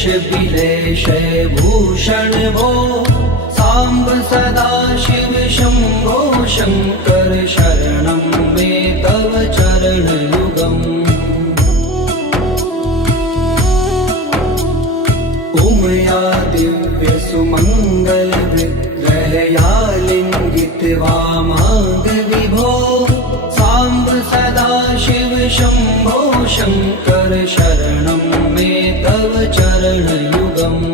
देश विलेशय भूषण भो साम्ब सदा शिव शंभो शंकर शरणं मे तव चरण युगम् उमया दिव्य सुमंगल विग्रहया लिंगित वामांग विभो साम्ब सदा शिव शंभो शंकर शरणं मे तव चरण युगम्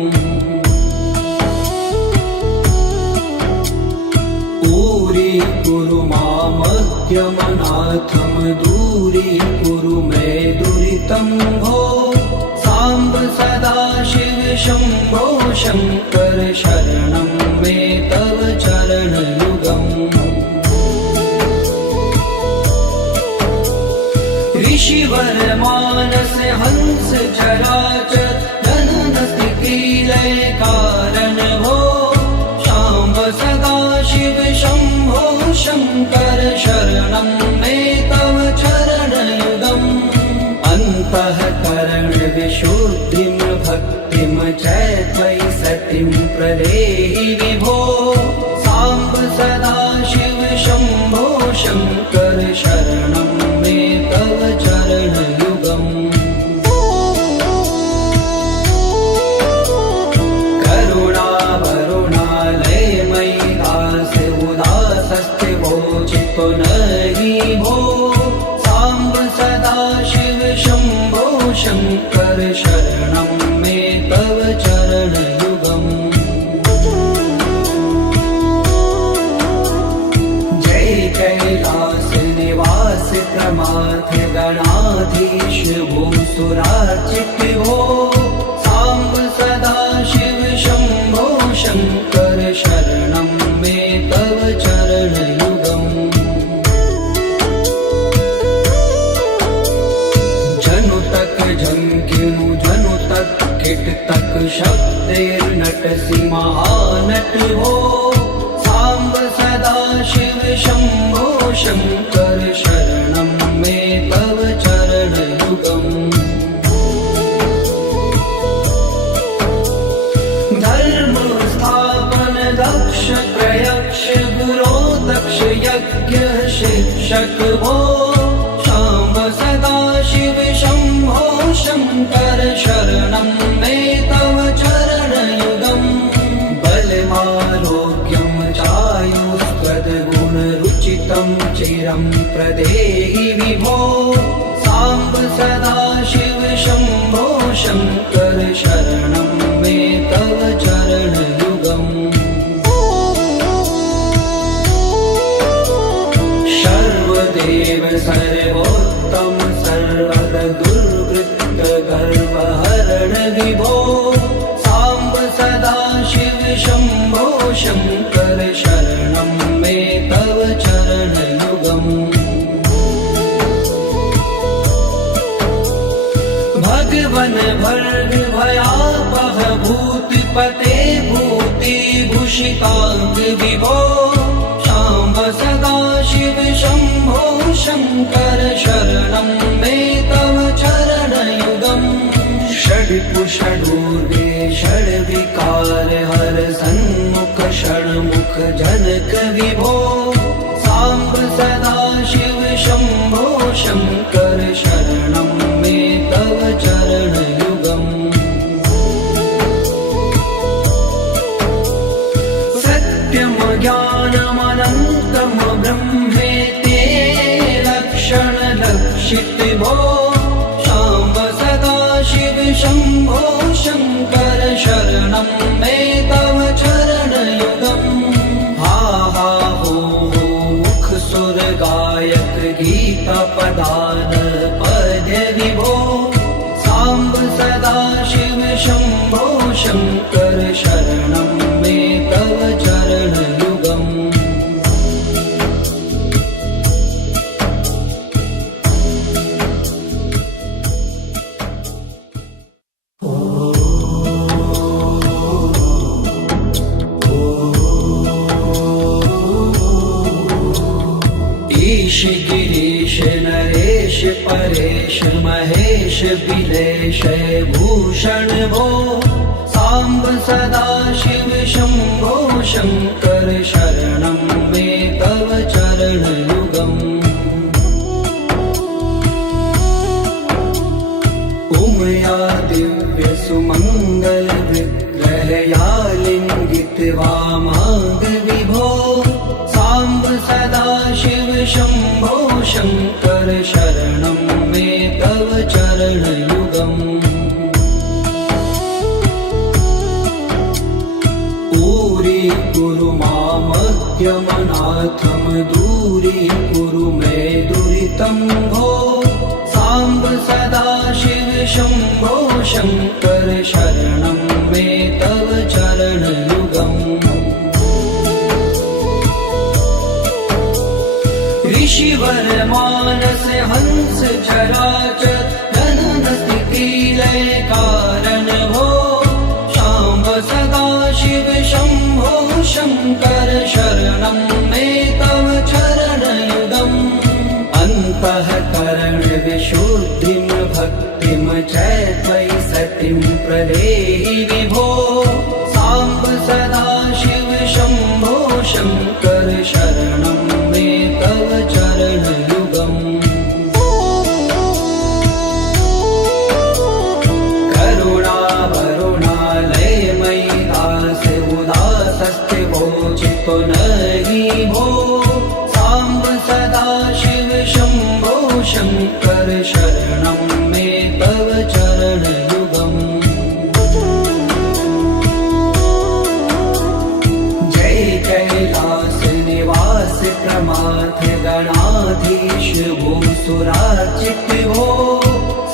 कुरु मामद्यमनाथं दूरीकुरु मे दुरितं भो साम्ब सदा शिव शंभो शंकर शरणं मे तव चरण युगम् ऋषिवर मानस हंस चराचर जनन स्थिति लय कारण भो शाम्ब सदा शिव शंभो शंकर शरणं मे तव चरण युगम् अन्तःकरण विशुद्धिं भक्तिं चैत्वयि सतिं प्रदेहि विभो साम्ब सदा शिव शंभो शंकर शरणं मे तव चरण युगम् करुणा वरुणालयमयि दास उदासस्थिवोचितो नहि भो साम्ब सदा शिव शंभो शंकर शरणं मे तव चरण युगम् जय कैलास निवास प्रमाथ गणाधीश भूसुरार्चित भो साम्ब सदा शिव शंभो शंकर शरणं मे तव चरण युगम् जनुतक झंकिनु जनुतक किटतक शब्दैर्नटसि महानट भो साम्ब सदा शिव शंभो शंकर शरणं मे तव चरण युगम् धर्म स्थापन दक्ष प्रयक्ष गुरो दक्ष यज्ञ शिक्षक भो शाम्ब सदा शिव शंभो शंकर शरणं मे तव चरण युगम् बलमारोग्यं चायुस्त्वद्गुणरुचितं चिरं प्रदेहि विभो साम्ब सदा शिव शंभो शंकर शरणं मे तव चरण युगम् सर्वदेव सर्वोत्तम सर्वद दुर्वृत्त गर्वहरण विभो साम्ब सदा शिव शंभो शंकर शरणं मे तव चरण युगम् भगवन भर्ग भयापह भूतिपते भूतिभूषितांग विभो शाम्ब सदा शिव शंभो शंकर शरणं मे तव चरण युगम् षड्पुषडूर्गे षड्विकार हर सन्मुख षण्मुख जनक विभो साम्ब सदा शिव शंभो शंकर शरणं मे तव चरण युगम् सत्यम ज्ञानमनन्तं ब्रह्मेते लक्षण लक्षित भो शाम्ब सदा शिव शंभो शंकर शरणं मे तव चरण युगम् हा हा हो मुख सुर गायक गीता पदान पद्य विभो साम्ब सदा शिव शंभो शंकर शरणं मे तव चरण युगम् ईश गिरीश नरेश परेश महेश महेश बिलेशय भूषण भो साम्ब सदाशिव शम्भो शङ्कर शरणं मे तव चरणयुगम् उमया दिव्य सुमङ्गल विग्रहया लिङ्गित वामाङ्ग विभो साम्ब सदाशिव शम्भो शङ्कर शरणं मे तव चरणयुगम् दूरीकुरु मामद्यमनाथं दूरीकुरु मे दुरितं भो साम्ब सदाशिव शम्भो शङ्कर शरणं मे तव चरणयुगम् ऋषिवर मानस हंस चराचर जनन स्थिति लय कारण भो शाम्ब सदाशिव शम्भो शङ्कर शरणं मे तव चरणयुगम् अन्तःकरण विशुद्धिं भक्तिं च त्वयि सतिं प्रदेहि विभो साम्ब सदाशिव शम्भो शङ्कर शरणं मे तव चरणयुगम् करुणावरुणालयमयि दास्य उदासस्ते वोचितो नहि भो साम्ब सदाशिव शम्भो शङ्कर शरणं मे तव चरणयुगम् जय कैलास निवास प्रमाथ गणाधीश भूसुरार्चित भो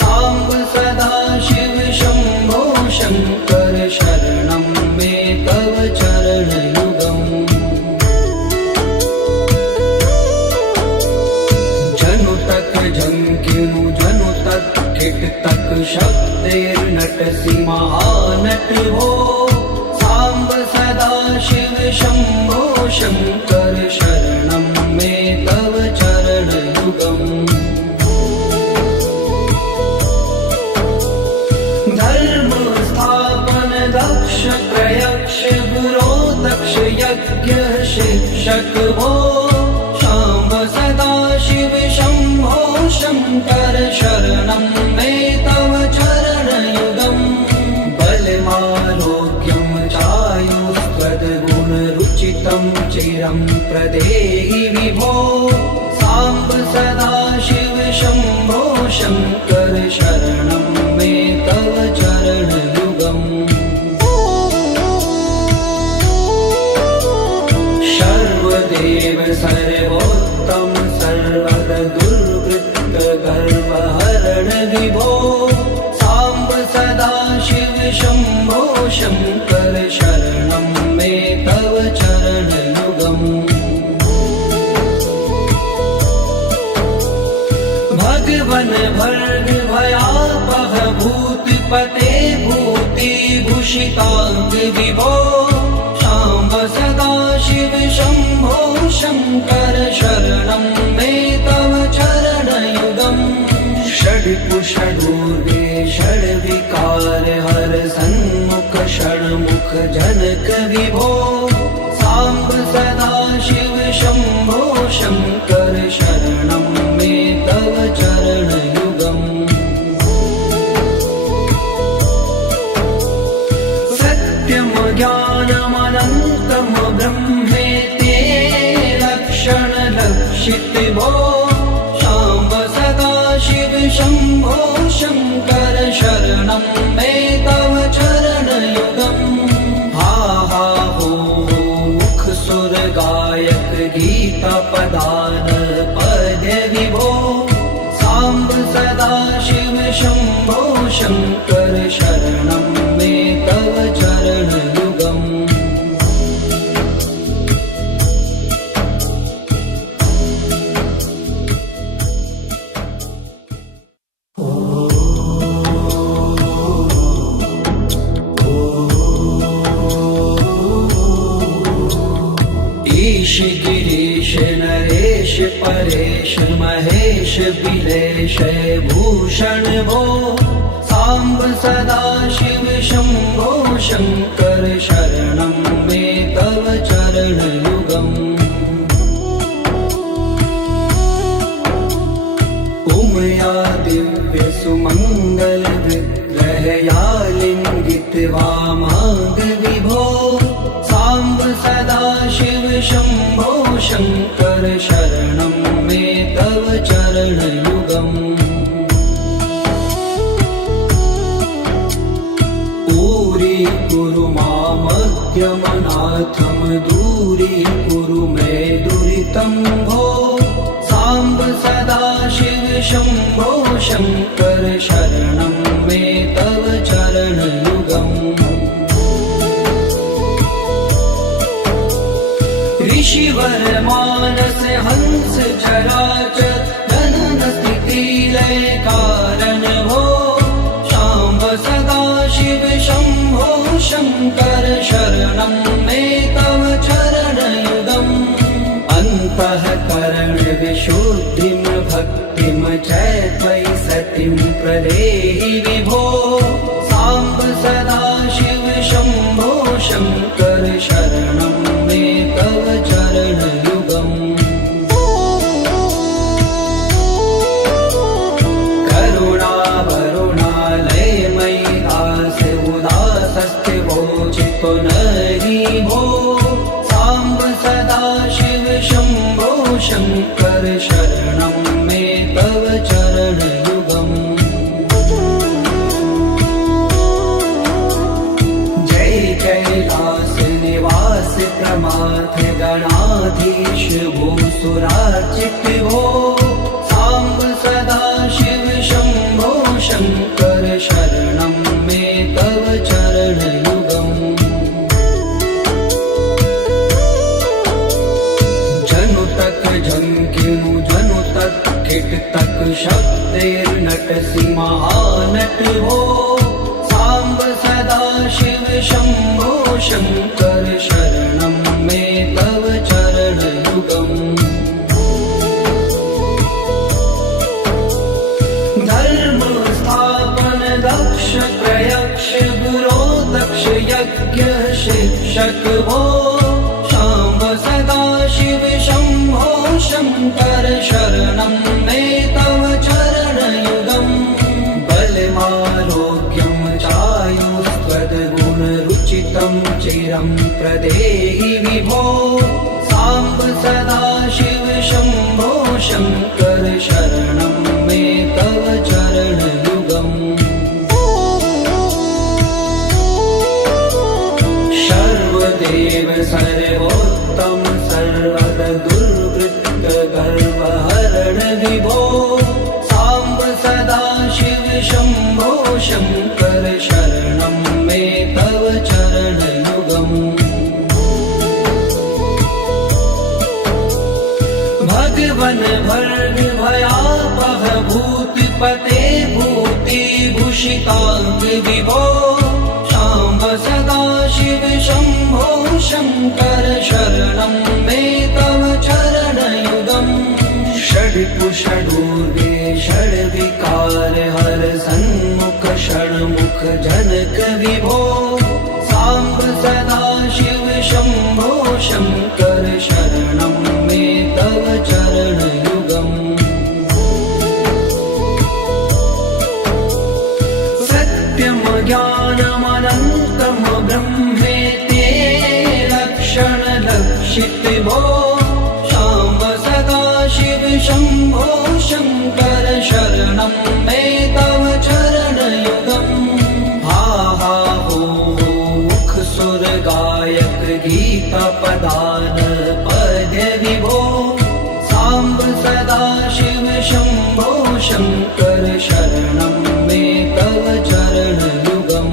साम्ब सदाशिव शम्भो शङ्कर शरणं मे तव चरणयुगम् जनुतक झंकिनु जनुतक किटतक शब्दैर्नटसि महानट भो साम्ब सदाशिव शम्भो शङ्कर शरणं मे तव चरणयुगम् धर्म स्थापन दक्ष प्रयक्ष गुरो दक्ष यज्ञ शिक्षक भो शाम्ब सदाशिव शम्भो शङ्कर शरणं मे तव चरणयुगम् बलमारोग्यं चायुस्त्वद्गुणरुचितं चिरं प्रदेहि विभो साम्ब सदाशिव शम्भो शङ्कर शरणं मे तव चरणयुगम् सर्वदेव सर्वोत्तम सर्वद दुर्वृत्त गर्वहरण विभो साम्ब सदाशिव शम्भो शङ्कर शरणं मे तव चरणयुगम् भगवन भर्ग भयापह भूतिपते भूतिभूषिताङ्ग विभो शाम्ब सदाशिव शम्भो शङ्कर शरणं मे तव चरणयुगम् षड्कुषडूर्गे षड्विकार हर सन्मुख षण्मुख जनक विभो साम्ब सदाशिव शम्भो शङ्कर शरणं मे तव चरणयुगम् सत्यं ज्ञानमनन्तं ब्रह्मेते लक्षणलक्षित भो शाम्ब सदाशिव शम्भो शङ्कर शरणं मे तव चरणयुगम् हा हा हो मुख सुर गायक गीता पदान पद्य विभो साम्ब सदाशिव शम्भो शङ्कर शरणं मे तव चरणयुगम् ईश गिरीश नरेश परेश महेश बिलेश भूषण भो साम्ब सदाशिव शम्भो शङ्कर शरणं मे तव चरणयुगम् उमया दिव्य सुमङ्गल विग्रहया लिङ्गित वामाङ्ग विभो साम्ब सदाशिव शम्भो शङ्कर शरणं मे तव चरणयुगम् कुरु मामद्यमनाथं दूरीकुरु मे दुरितं भो साम्ब सदाशिव शम्भो शङ्कर शरणं मे तव चरणयुगम् ऋषिवर मानस हंस चराचर जनन स्थिति लय कारण भो शाम्ब सदाशिव शम्भो शङ्कर शरणं मे तव चरणयुगम् अन्तःकरण विशुद्धिं भक्तिं च त्वयि सतिं प्रदेहि विभो साम्ब सदाशिव शम्भो शङ्कर शरणं मे तव चरणयुगम् साम्ब सदाशिव शम्भो शङ्कर शरणं मे तव चरणयुगम् जय कैलास निवास प्रमाथ गणाधीश भूसुरार्चित भो साम्ब सदाशिव शम्भो शङ्कर शरणं मे तव चरणयुगम् झंकिनु जनु तक किट तक शब्दैर्नटसि महानट हो साम्ब सदाशिव शम्भो शङ्कर शरणं मे तव चरणयुगम् धर्म स्थापन दक्ष प्रयक्ष गुरो दक्ष यज्ञ शिक्षक हो शाम्ब सदाशिव शम्भो शङ्कर शरणं मे तव चरणयुगम् बलमारोग्यं चायुस्त्वद्गुणरुचितं चिरं प्रदेहि विभो साम्ब सदाशिव शम्भो शङ्कर शरणं मे तव चरणयुगम् सर्वदेव सर्वोत्तम सर्वद दुर्वृत्त गर्वहरण विभो साम्ब सदाशिव शम्भो शङ्कर शरणं मे तव चरणयुगम् भगवन् भर्ग भयापह भूतिपते भूतिभूषिताङ्ग विभो साम्ब सदाशिव शम्भो शङ्कर शरणं मे तव चरणयुगम् षड्कुषडूर्गे षड्विकार हर सन्मुख षण्मुख जनक विभो साम्ब सदाशिव शम्भो शङ्कर शरणं मे तव चरणयुगम् सत्यं ज्ञानमनन्तं ब्रह्मेते लक्षणलक्षित भो शाम्ब सदाशिव शम्भो शङ्कर शरणं मे तव चरणयुगम् हा हा हो मुख सुर गायक गीता पदान पद्य विभो साम्ब सदाशिव शम्भो शङ्कर शरणं मे तव चरणयुगम्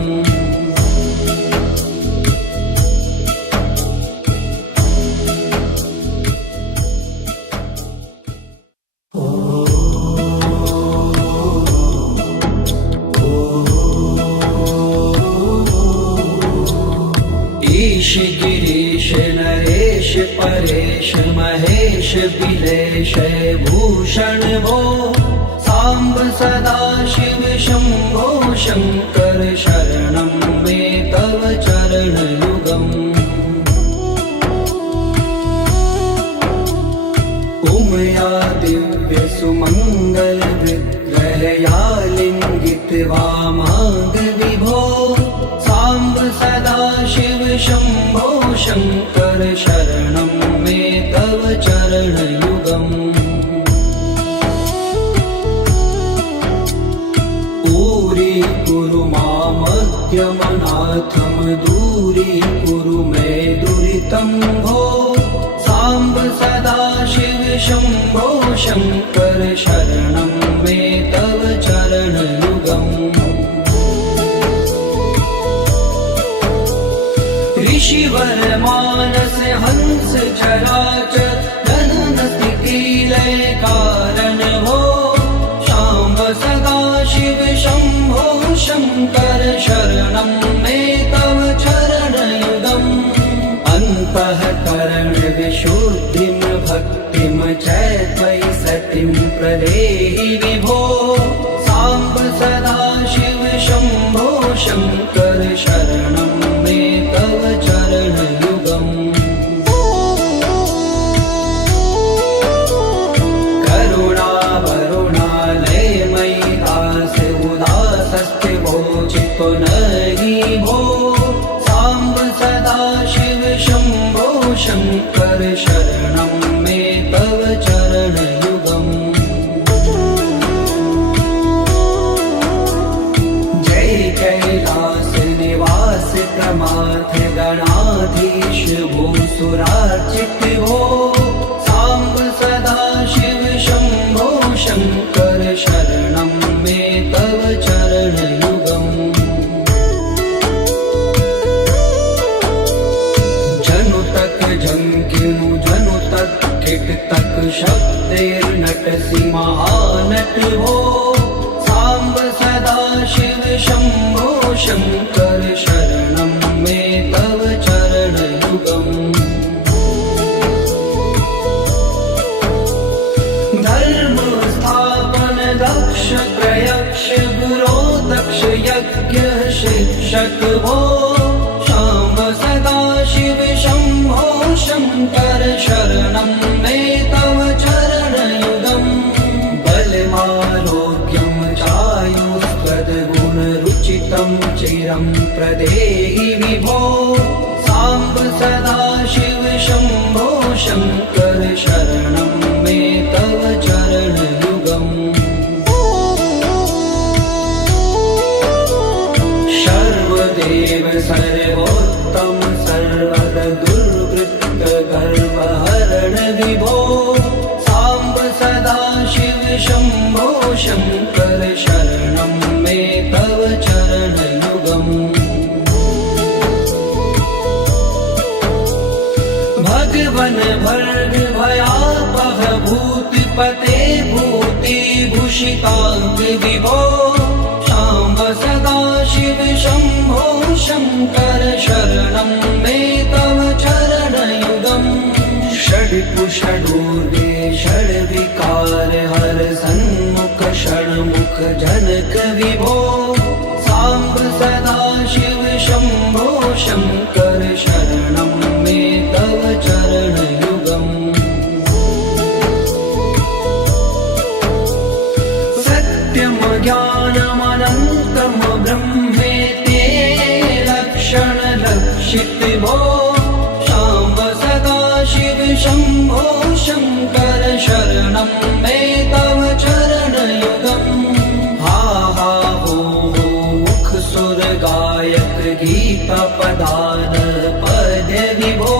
ईश गिरीश नरेश परेश महेश बिलेश भूषण भो साम्ब सदाशिव शम्भो शङ्कर शरणं मे तव चरणयुगम् उमया दिव्य सुमङ्गल विग्रहया लिङ्गित्वा माग विभो साम्ब सदाशिव शम्भो शङ्कर शरणं मे तव चरणयुगम् दूरीकुरु मामद्यमनाथं दूरीकुरु मे दुरितं भो साम्ब सदाशिव शम्भो शङ्कर शरणं मे तव चरणयुगम् ऋषिवर मानस हंस चराचर जनन स्थिति लय कारण हो शाम्ब सदाशिव शम्भो शङ्कर शरणं मे तव चरणयुगम् अन्तःकरण विशुद्धिं भक्तिं च त्वयि सतिं प्रदेहि विभो साम्ब सदाशिव शम्भो शङ्कर शरणं मे तव चरणयुगम् चित्तो नहि भो साम्ब सदाशिव शम्भो शङ्कर शरणं मे तव चरणयुगम् जय कैलास निवास प्रमाथ गणाधीश भूसुरार्चित भो साम्ब सदाशिव शम्भो शङ्कर शरणं मे तव चरणयुगम् जनु तक झंकिनु जनु तक किट तक शब्दैर्नटसि महानट हो साम्ब सदाशिव शम्भो शङ्कर शरणं मे तव चरणयुगम् धर्म स्थापन दक्ष प्रयक्ष गुरो दक्ष यज्ञ शिक्षक भो शाम्ब सदाशिव शम्भो शङ्कर शरणं मे तव चरणयुगम् बलमारोग्यं चायुस्त्वद्गुणरुचितं चिरं प्रदेहि विभो साम्ब सदाशिव शम्भो शङ्कर शरणं मे तव चरणयुगम् सर्वदेव सर्वोत्तम सर्वद दुर्वृत्त गर्वहरण विभो साम्ब सदाशिव शम्भो शङ्कर शरणं मे तव चरणयुगम् भगवन भर्ग भयापह भूतिपते भूतिभूषिताङ्ग विभो शाम्ब सदाशिव शम्भो शङ्कर शरणं मे तव चरणयुगम् षड्पुषडूर्गे षड्विकार हर सन्मुख षण्मुख जनक विभो साम्ब सदाशिव शम्भो शङ्कर शरणं मे तव चरणयुगम् सत्यं ज्ञानमनन्तं ब्रह्मेते लक्षण लक्षित भो शाम्ब सदाशिव शम्भो शङ्कर शरणं मे तव चरणयुगम् हा हा हो मुख सुर गायक गीता पदान पद विभो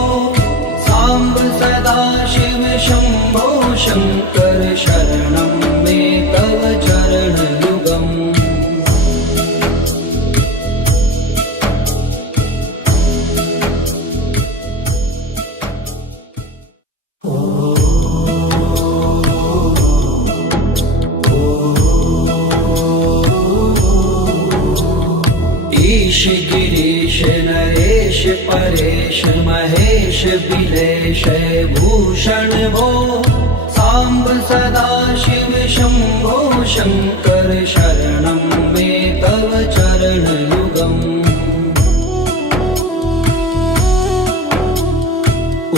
साम्ब सदाशिव शम्भो शङ्कर शरणं मे तव चरणयुगम् ईश गिरीश नरेश परेश महेश बिलेश भूषण भो साम्ब सदा शिव शम्भो शङ्कर शरणं मे तव चरणयुगम्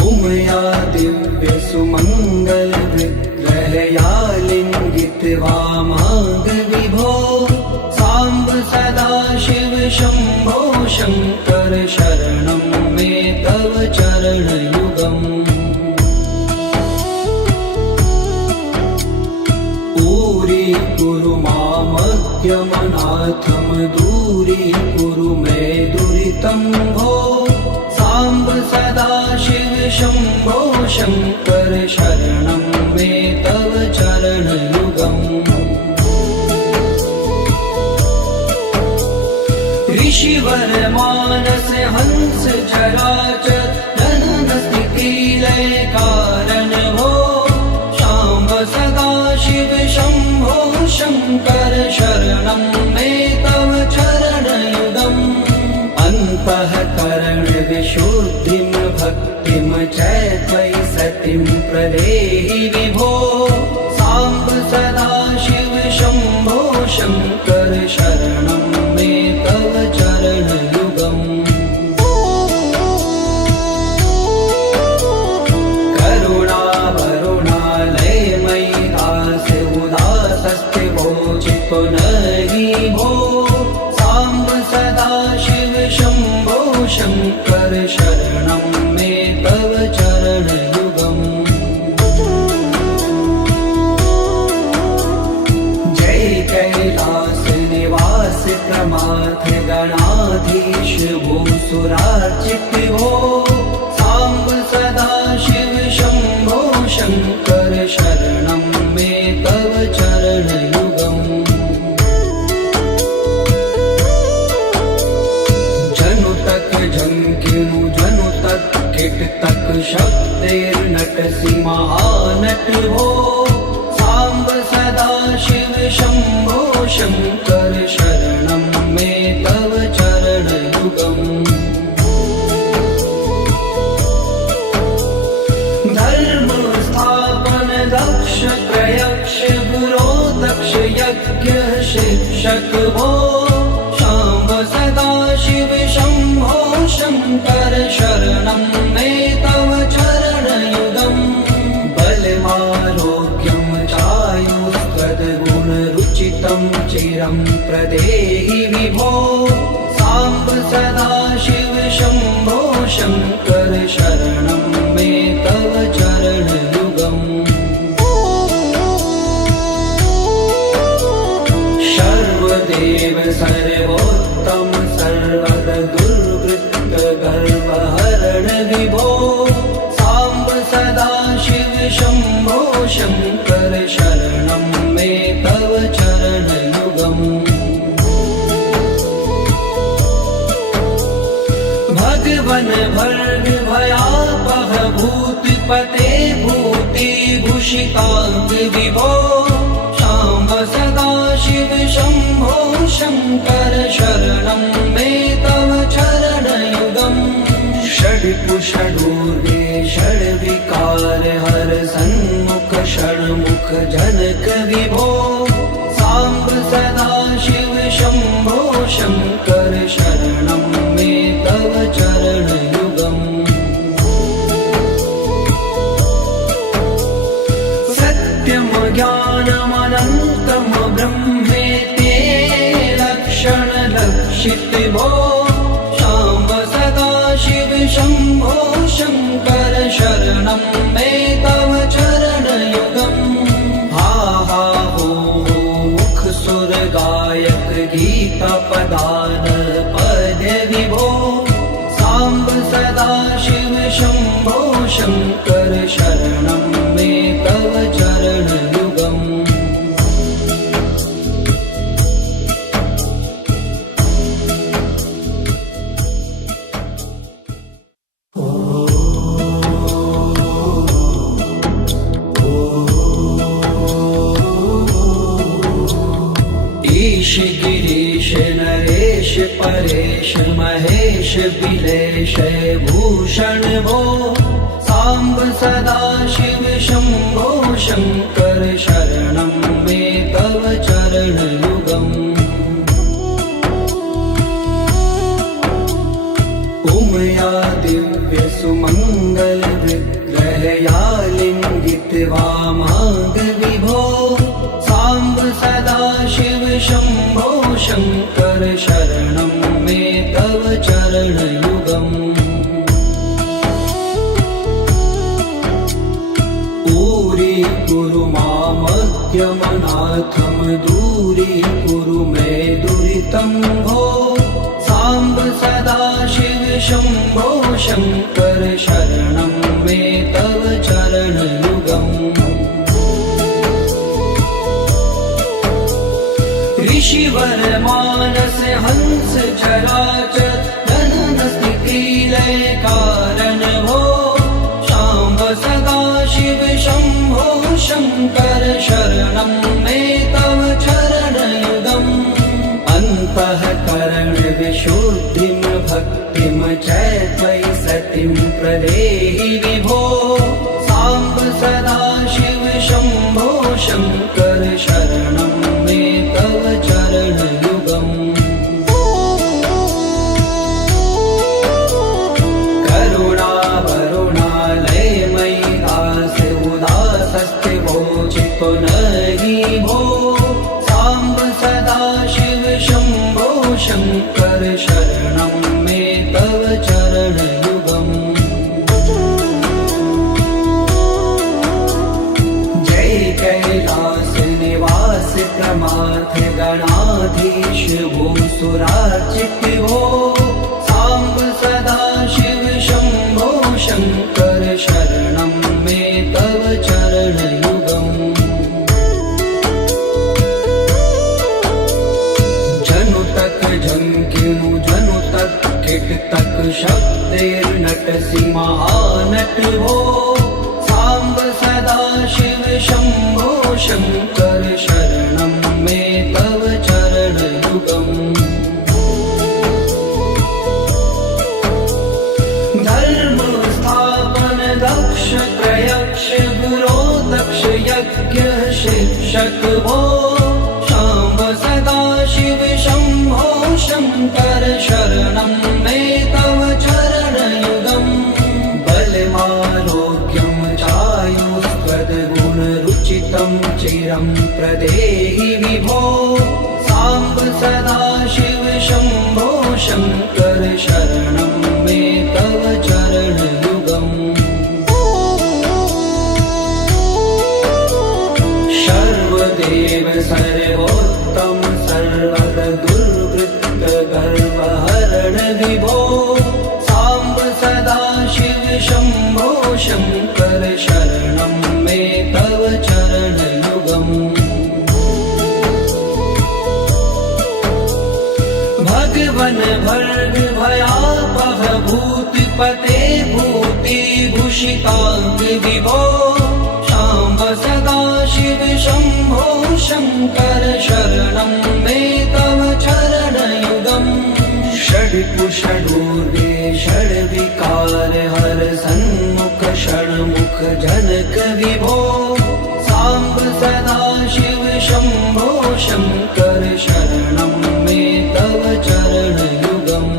उमया दिव्य सुमङ्गल विग्रहया लिङ्गित्वा माग विभो साम्ब सदा शिव शम्भो शङ्कर शरणं मे तव चरणयुगम् दूरीकुरु मामज्ञमनाथं दूरीकुरु मे दुरितं भो साम्ब सदा शिव शम्भो शङ्कर शरणं मे तव चरणयुगम् ऋषिवर मानस हंस चराचर जनन स्थिति लय कारण भो शाम्ब सदा शिव शम्भो शङ्कर शरणं मे तव चरणयुगम् अन्तःकरण विशुद्धिं भक्तिं च त्वयि सतिं प्रदेहि विभो साम्ब सदा शिव शम्भो शङ्कर शरणं मे तव चरणयुगम् पुनरि भो साम्ब सदा शिव शम्भो शङ्कर शरणं मे तव चरणयुगम् जय कैलास निवास प्रमाथ गणाधीश भूसुरार्चित भो साम्ब सदा शिव शम्भो शङ्कर शरणं मे तव चरणयुगम् तक शब्दैर्नटसि महानट भो साम्ब सदा शिव शम्भो शङ्कर शरणं मे तव चरणयुगम् धर्म स्थापन दक्ष प्रयक्ष गुरो दक्ष यज्ञ शिक्षक भो साम्ब सदा शिव शम्भो शङ्कर शरणं मे तव चरणयुगम् बलमारोग्यं चायुस्तद्गुणरुचितं चिरं प्रदेहि विभो साम्ब सदा शिव शम्भो शङ्कर शरणं मे तव चरणयुगम् सर्वदेव सर्वोत्तम सर्वद दुर्वृत्त गर्वहरण विभो साम्ब सदा शिव शम्भो शङ्कर शरणं मे तव चरणयुगम् भगवन् भर्ग भयापह भूतिपते भूतिभूषिताङ्ग विभो साम्ब सदा शिव शम्भो शङ्कर शरणं मे तव चरणयुगम् षड्कुषडूर्गे षड्विकार हर सन्मुख षण्मुख जनक विभो साम्ब सदा शिव शम्भो शङ्कर शरणं मे तव चरणयुगम् सत्यं ज्ञानमनन्तं ब्रह्मेते लक्षणलक्षित भो साम्ब सदा शिव शम्भो शङ्कर शरणं मे तव चरणयुगम् हा हा हो मुख सुर गायक गीता पदान पद विभो साम्ब सदा शिव शम्भो शङ्कर शरणं मे तव चरणयुगम् ईश गिरीश नरेश परेश महेश बिलेश भूषण भो साम्ब सदा शिव शम्भो शङ्कर शरणं मे तव चरणयुगम् उमया दिव्यसुमङ्गलविग्रहया लिङ्गितवामाङ्गविभो साम्ब सदाशिव शम्भो शङ्कर शरणं मे तव चरणयुगम् दूरी मामज्ञमनाथं दूरीकुरु मे दुरितं भो साम्ब सदाशिव शम्भो शङ्कर शरणं मे तव चरणयुगम् ऋषिवर मानस हंस चराचर जनन स्थिति लय कारण भो शाम्ब सदाशिव शम्भो शङ्कर शरणं मे तव चरणयुगम् अन्तःकरण विशुद्धिं भक्तिं च त्वयि सतिं प्रदेहि विभो साम्ब सदाशिव शम्भो शङ्कर शरणं मे तव चरणयुगम् पुनरि भो साम्ब सदाशिव शम्भो शङ्कर शरणं मे तव चरणयुगम् जय कैलास निवास प्रमाथ गणाधीश भूसुरार्चित भो साम्ब सदाशिव शम्भो शङ्कर शरणं मे तव चरणयुगम् झंकिनु जनु तक किट तक शब्देर्नटसि महानट भो साम्ब सदाशिव शम्भो शङ्कर शरणं मे तव चरणयुगम् धर्म स्थापन दक्ष त्रयक्ष गुरो दक्ष यज्ञ शिक्षक भो शाम्ब सदाशिव शम्भो शङ्कर शरणं मे तव चरणयुगम् बलमारोग्यं चायुस्त्वद्गुणरुचितं चिरं प्रदेहि विभो साम्ब सदाशिव शम्भो शङ्कर शरणं मे तव चरणयुगम् सर्वदेव सर्वोत्तम सर्वद दुर्वृत्त गर्वहरण विभो साम्ब सदाशिव शम्भो शङ्कर शरणं मे तव चरणयुगम् भगवन भर्ग भयापह भूतिपते भूतिभूषिताङ्ग विभो शाम्ब सदाशिव शम्भो शङ्कर शरणं मे तव चरणयुगम् षड्कुषडूर्गे षड्विकार हर सन्मुख षण्मुख जनक विभो साम्ब सदाशिव शम्भो शङ्कर शरणं मे तव चरणयुगम्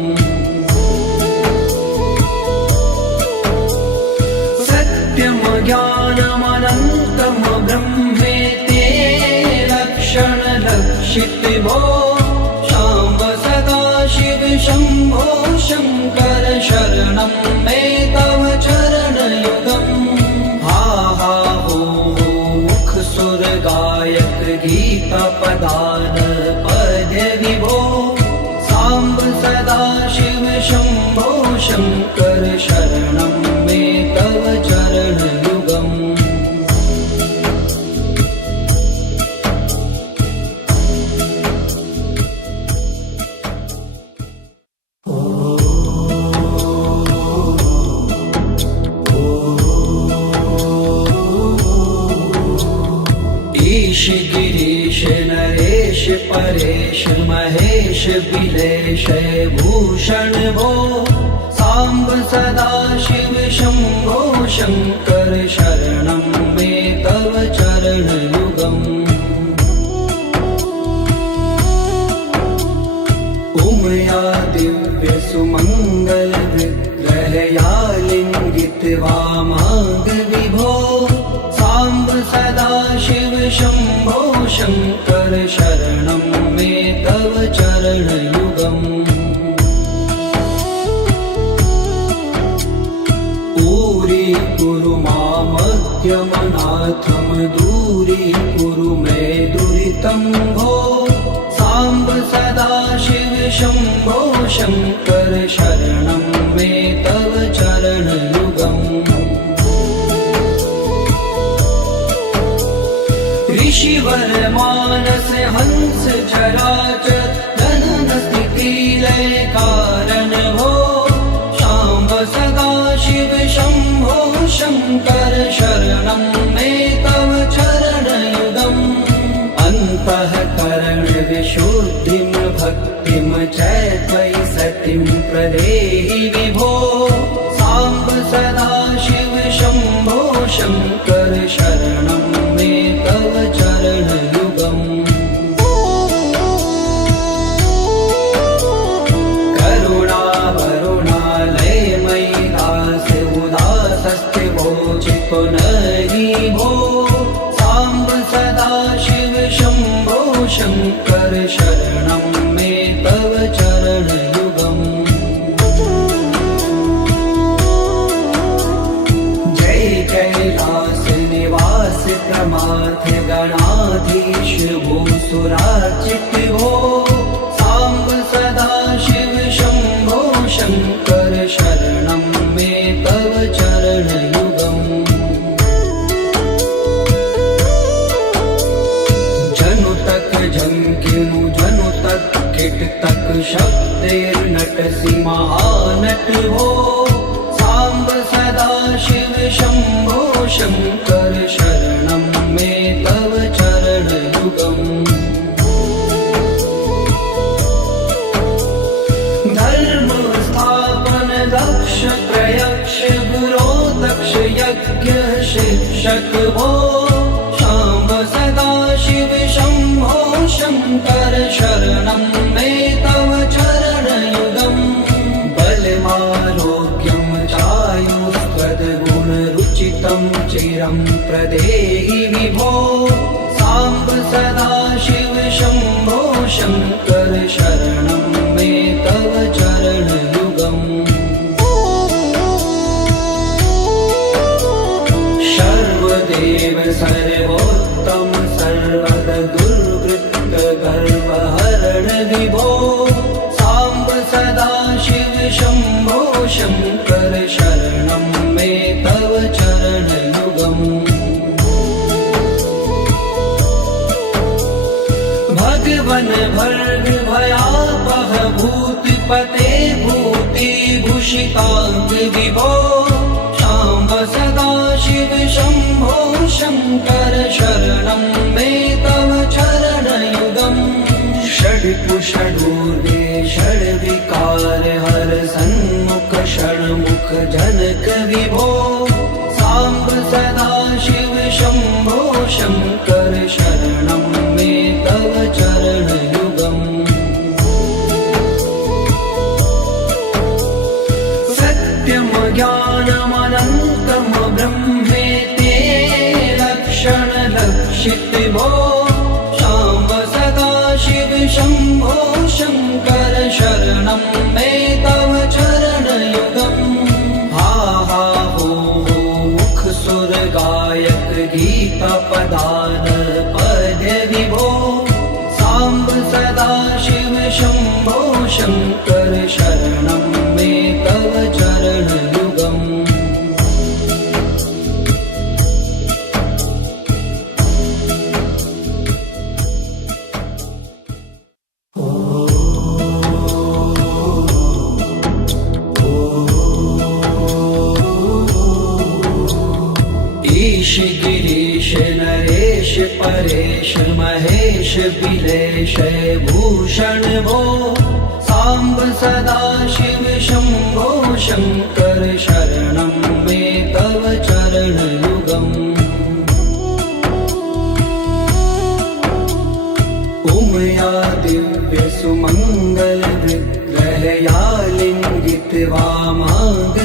सत्यं ज्ञानमनन्तं ब्रह्मेते लक्षणलक्षित भो शाम्ब सदाशिव शम्भो शङ्कर शरणं मे तव चरणयुगम् हा हा हो मुख सुर गायक गीता पदान पद्य विभो साम्ब सदाशिव शम्भो शङ्कर शरणं मे तव चरणयुगम् ईश गिरीश नरेश परेश महेश बिलेश भूषण भो साम्ब सदाशिव शम्भो शङ्कर शरणं मे तव या लिङ्गित्वा माग विभो साम्ब सदा शिव शम्भो शङ्कर शरणं मे तव चरणयुगम् दूरीकुरु मामद्यमनाथं दूरीकुरु मे दुरितं भो साम्ब सदा शिव शम्भो शङ्कर शरणं मे तव चरणयुगम् ऋषिवर मानस हंस चराचर जनन स्थिति लय कारण भो शाम्ब सदा शिव शम्भो शङ्कर शरणं मे तव चरणयुगम् अन्तःकरण विशुद्धिं भक्तिं च त्वयि सतिं प्रदेहि विभो साम्ब सदा शिव शम्भो शङ्कर शरणं मे तव चरणयुगम् चितो नहि भो साम्ब सदा शिव शम्भो शङ्कर शरणं मे तव चरणयुगम् जय कैलास निवास प्रमाथ गणाधीश भूसुरार्चित भो साम्ब सदा शिव शम्भो शङ्कर शरणं मे तव चरणयुगम् झंकिनु जनु तक किट तक शब्देर्नटसि महानट भो साम्ब सदा शिव शम्भो शङ्कर शरणं मे तव चरणयुगम् धर्म स्थापन दक्ष प्रयक्ष गुरो दक्ष यज्ञ शिक्षक भो शाम्ब सदा शिव शम्भो शङ्कर शरणं मे तव चरणयुगम् बलमारोग्यं चायुस्त्वद्गुणरुचितं चिरं प्रदेहि विभो साम्ब सदा शिव शम्भो शङ्कर शरणं मे तव चरणयुगम् सर्वदेव सर्वोत्तम सर्वद दुर्वृत्त गर्वहरण विभो साम्ब सदा शिव शम्भो शङ्कर शरणं मे तव चरणयुगम् भगवन भर्ग भयापह भूतिपते भूतिभूषिताङ्ग विभो शाम्ब सदा शिव शम्भो शङ्कर शरणं मे तव चरणयुगम् षड्पुषडूर्वे षड्विकार हर सन्मुख षण्मुख जनक विभो साम्ब सदा शिव शम्भो शङ्कर शरणं मे तव चरणयुगम् सत्यं ज्ञानमनन्तं ब्रह्मेते लक्षणलक्षित भो शाम्ब सदा शिव शम्भो शङ्कर शरणं मे तव चरणयुगम् हा हा हो मुख सुर गायक गीता पदान पद्य विभो साम्ब सदा शिव शम्भो शङ्कर शरणं मे तव चरणयुगम् ईश गिरीश नरेश परेश महेश बिलेश भूषण भो साम्ब सदा शिव शम्भो शङ्कर शरणं मे तव चरणयुगम् उमया दिव्य सुमङ्गल विग्रह या लिङ्गित्वा माग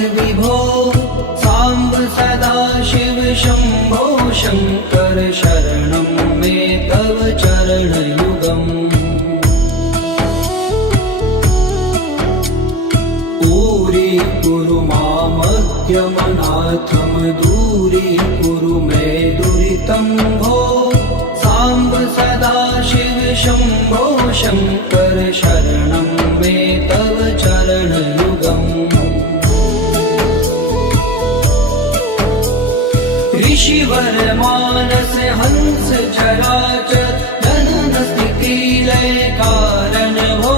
माद्यमनाथं दूरीकुरु मे दुरितं भो साम्ब सदाशिव शम्भो शङ्कर शरणं मे तव चरणयुगम् ऋषिवर मानस हंस चराचर जनन स्थिति लय कारण भो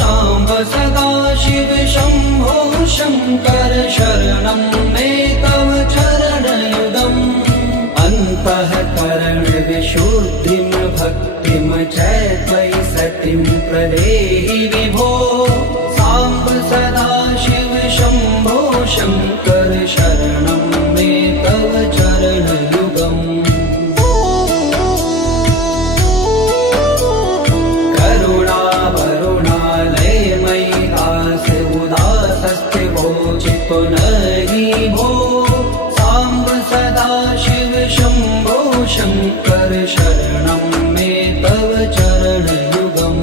शाम्ब सदाशिव शम्भो शङ्कर शरणं मे तव चरणयुगम् अन्तःकरण विशुद्धिं भक्तिं च त्वयि सतिं प्रदेहि विभो साम्ब सदाशिव शम्भो शङ्कर शरणं मे तव चरणयुगम् करुणावरुणालयमयि दास उदासस्थिवोचितो नहि भो साम्ब सदाशिव शम्भो शङ्कर शरणं मे तव चरणयुगम्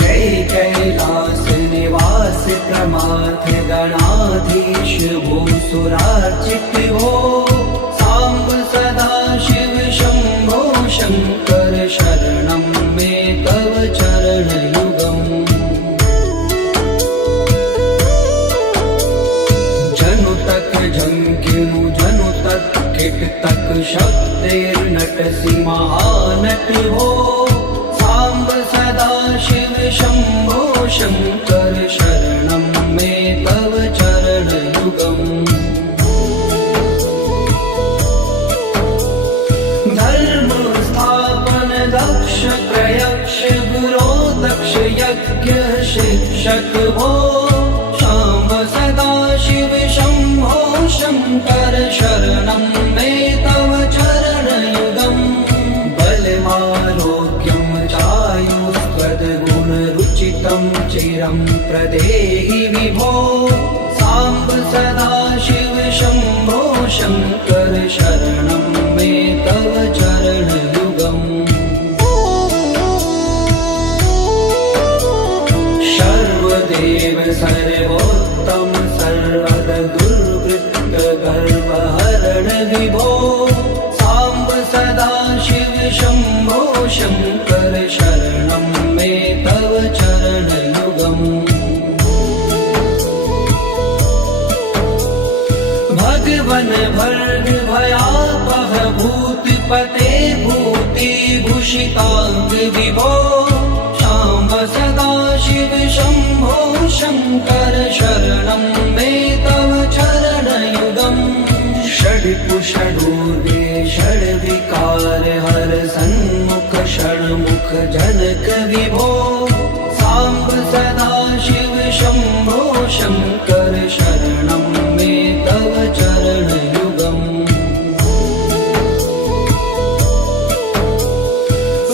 जय कैलास निवास प्रमाथ गणाधीश भूसुरार्चित भो साम्ब सदाशिव शम्भो शङ्कर शरणं मे तव चरणयुगम् जनुतक झङ्किनु जनुतक किटतक शब्दैर्नटसि महानट भो साम्ब सदाशिव शम्भो शङ्कर शरणं मे तव चरणयुगम् धर्म स्थापन दक्ष प्रयक्ष गुरो दक्ष यज्ञ शिक्षक भो शाम्ब सदाशिव शम्भो शङ्कर शरणं मे तव चरणयुगम् बलमारोग्यं चायुस्त्वद्गुणरुचितं चिरं प्रदेहि विभो साम्ब सदाशिव शम्भो शङ्कर शरणं मे तव चरणयुगम् सर्वदेव सर्वोत्तम सर्वद दुर्वृत्त गर्वहरण विभो साम्ब सदाशिव शम्भो शङ्कर शरणं मे तव चरणयुगम् भगवन भर्ग भयापह भूतिपते भूतिभूषिताङ्ग विभो शाम्ब सदाशिव शम्भो शङ्कर शरणं मे तव चरणयुगम् षड्पुषडूर्वे षड्विकार हर सन्मुख षण्मुख जनक विभो साम्ब सदाशिव शम्भो शङ्कर शरणं मे तव चरणयुगम्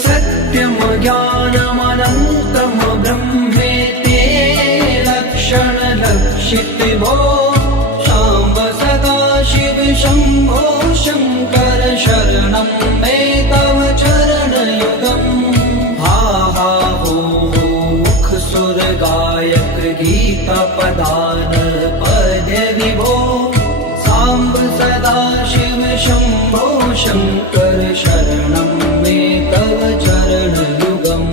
सत्यं ज्ञानमनन्तं ब्रह्मेते लक्षणलक्षित भो शाम्ब सदाशिव शम्भो शङ्कर शरणं मे तव चरणयुगम् हा हा हो मुख सुर गायक गीता पदान पद्य विभो साम्ब सदाशिव शम्भो शङ्कर शरणं मे तव चरणयुगम्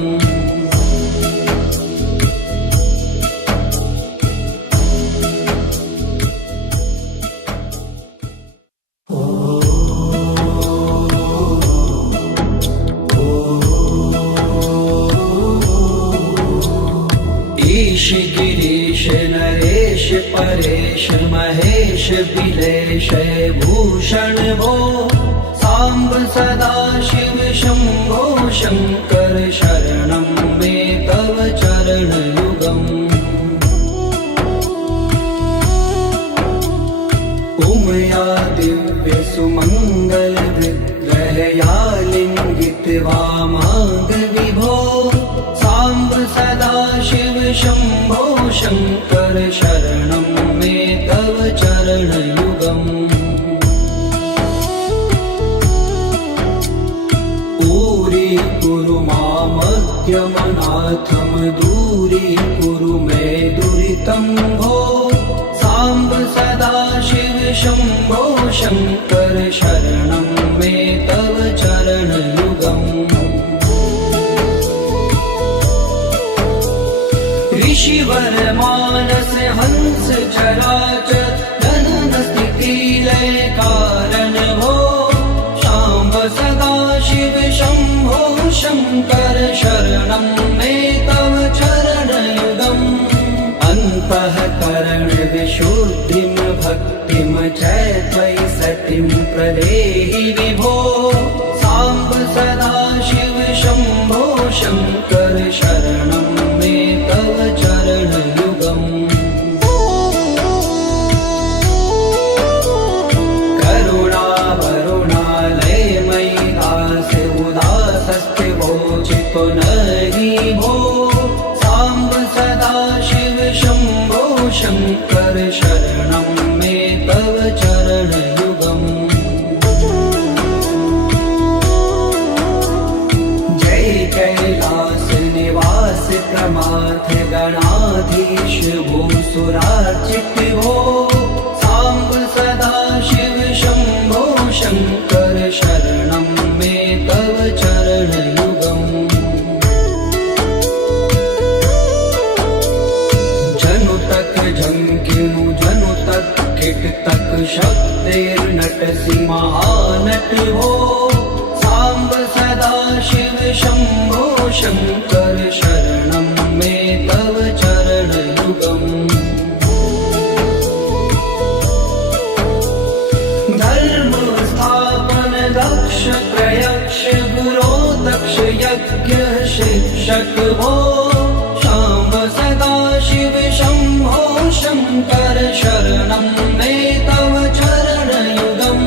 ईश गिरीश नरेश परेश महेश बिलेश भूषण भो साम्ब सदाशिव शम्भो शङ्कर शरणं मे तव चरणयुगम् उमया दिव्य सुमङ्गल विग्रहया लिङ्गित वामाङ्ग विभो साम्ब सदाशिव शम्भो शङ्कर शरणं मे तव चरणयुगम् पूरी कुरु मामद्यमनाथं दूरीकुरु मे दुरितं भो साम्ब सदाशिव शम्भो शङ्कर शरणं मे तव चरणयुगम् ऋषिवर मानस हंस चराचर जनन स्थिति लय कारण भो शाम्ब सदाशिव शम्भो शङ्कर शरणं मे तव चरणयुगम् अन्तःकरण विशुद्धिं भक्तिं च त्वयि सतिं प्रदेहि विभो साम्ब सदाशिव शम्भो शङ्कर शरणं मे तव चरणयुगम् करुणावरुणालयमयि दास्य उदासस्ते वोचितो नहि भो साम्ब सदाशिव शम्भो शङ्कर शरणं मे तव चरणयुगम् जय कैलास निवास प्रमाथ गणाधीश भूसुरार्चित भो साम्ब सदाशिव शम्भो शङ्कर शरणं मे तव चरणयुगम् जनुतक झंकिनु जनुतक किटतक शक्तिर्नटसि महानट भो साम्ब सदाशिव शम्भो शङ्कर शरणं मे तव चरणयुगम् धर्म स्थापन दक्ष प्रयक्ष गुरो दक्ष यज्ञ शिक्षक भो शाम्ब सदाशिव शम्भो शङ्कर शरणं मे तव चरणयुगम्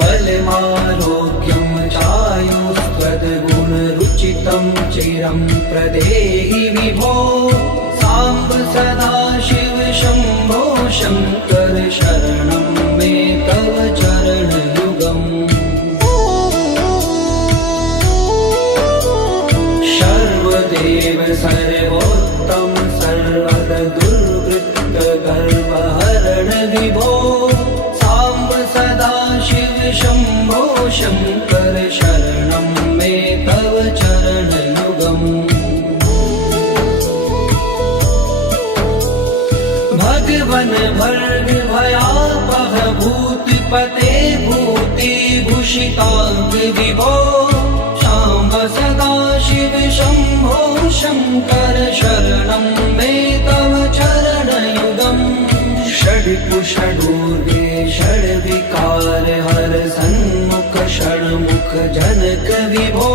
बलमारोग्यं चायुस्त्वद्गुणरुचितं चिरं प्रदेहि विभो साम्ब सदाशिव शम्भो शङ्कर शरणं मे तव चरणयुगम् सर्वदेव सर्वोत्तम सर्वद दुर्वृत्त गर्वहरण विभो साम्ब सदाशिव शम्भो शङ्कर शरणं मे तव चरणयुगम् भगवन भर्ग भयापह भूतिपते भूतिभूषिताङ्ग विभो शाम्ब सदाशिव शम्भो शङ्कर शरणं मे तव चरणयुगम् षड्कुषडूर्गे षड्विकार हर सन्मुख षण्मुख जनक विभो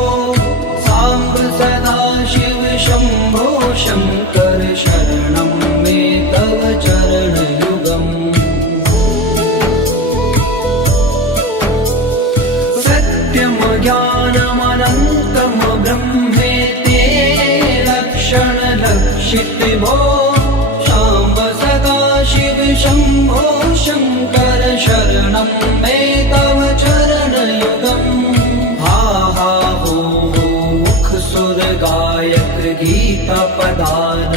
साम्ब सदाशिव शम्भो शङ्कर शरणं मे तव चरणयुगम् सत्यं ज्ञानमनन्तं ब्रह्मेति लक्षणलक्षित भो शाम्ब सदाशिव शम्भो शङ्कर शरणं मे तव चरणयुगम् हा हा हो मुख सुर गायक गीता पदान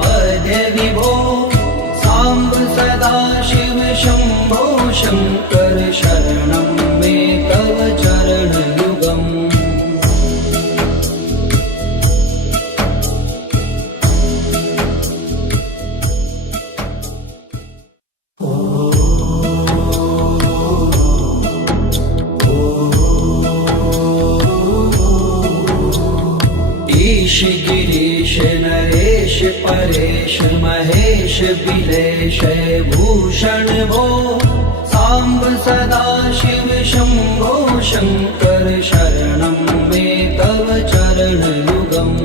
पद्य विभो साम्ब सदाशिव शम्भो शङ्कर शरणं मे तव चरणयुगम् ईश गिरीश नरेश परेश महेश बिलेश भूषण भो साम्ब सदाशिव शम्भो शङ्कर शरणं मे तव चरणयुगम्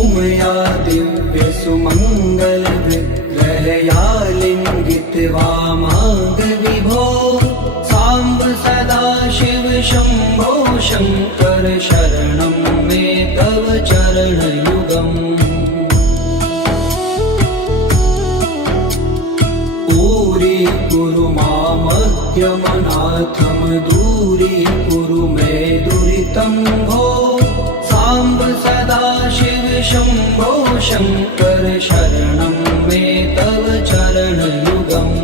उमया दिव्य सुमङ्गल विग्रहया लिङ्गित वामाङ्ग विभो साम्ब सदाशिव शम्भो शङ्कर शरणं मे तव चरणयुगम् दूरीकुरु मामद्यमनाथं दूरीकुरु मे दुरितं भो साम्ब साम्ब सदा शिव शम्भो शङ्कर शरणं मे तव चरणयुगम्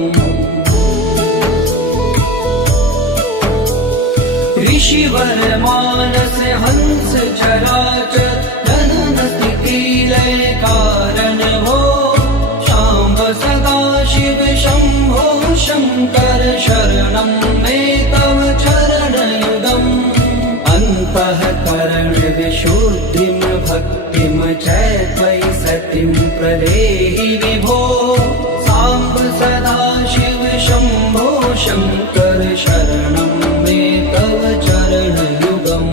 ऋषिवर मानस हंस चराचर जनन स्थिति लय कारण हो शाम्ब सदा शिव शम्भो शङ्कर शरणं मे तव चरणयुगम् अन्तःकरण विशुद्धिं भक्तिं च त्वयि सतिं प्रदेहि विभो साम्ब सदा शिव शम्भो शङ्कर शरणं मे तव चरणयुगम्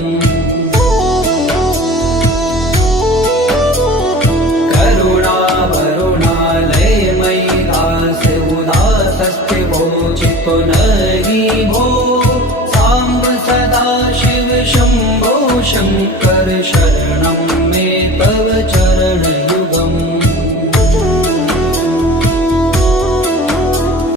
करुणावरुणालयमयि दास उदासस्थिवो चित्तो नहि भो साम्ब सदा शिव शम्भो शङ्कर शरणं